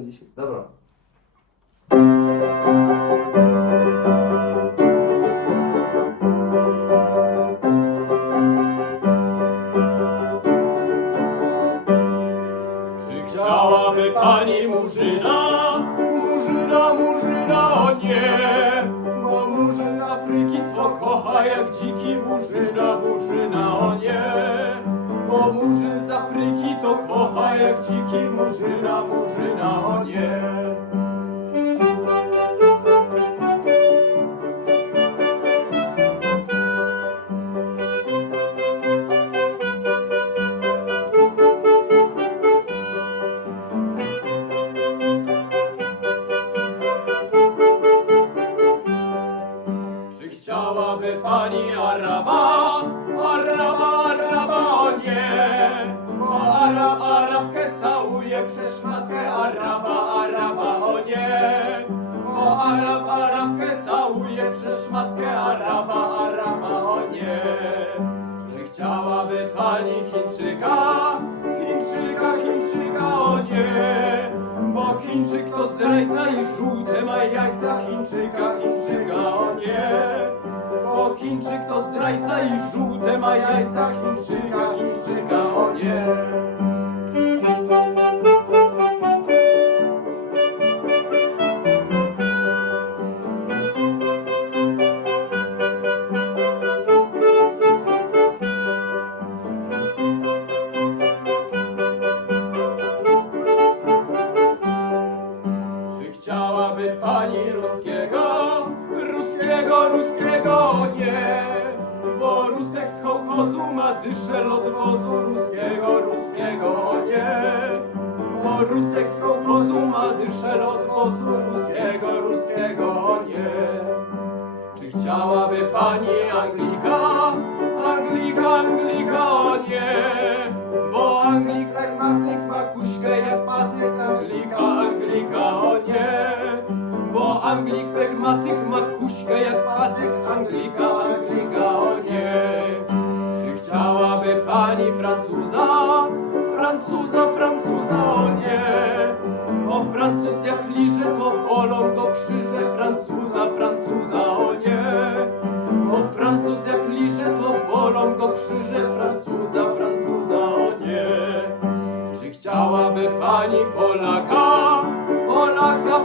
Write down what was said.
Dobra. Czy chciałaby pani murzyna? Murzyna, murzyna, o nie! Bo murzyn z Afryki to kocha jak dziki murzyna, murzyn z Afryki to kocha jak dziki murzyna, murzyna, o nie! Pani Araba? Araba, Araba, o nie! Bo Arab, Arabkę całuje przez matkę Araba, Araba, o nie! Bo Arab, Arabkę całuje przez matkę Araba, Araba, o nie! Czy chciałaby pani Chińczyka? Chińczyka, Chińczyka, o nie! Bo Chińczyk to zdrajca i żółte ma jajca Chińczyka, Chińczyka, o nie! Chińczyk to zdrajca i żółte ma jajca Chińczyka, dyszel od wozu, ruskiego, ruskiego, nie? Bo rusek z kołchozu ma dyszel od wozu, ruskiego, ruskiego, nie? Czy chciałaby pani Anglika, Anglika, Anglika, o nie? Bo Anglik flegmatyk ma kuśkę jak patyk, Anglika, Anglika, o nie? Bo Anglik flegmatyk ma kuśkę jak patyk, Anglika, Francuza, Francuza, o nie. O Francuz jak liże, to olą go krzyże. Francuza, Francuza, o nie. O Francuz jak liże, to bolą go krzyże. Francuza, Francuza, o nie. Czy chciałaby pani Polaka, Polaka,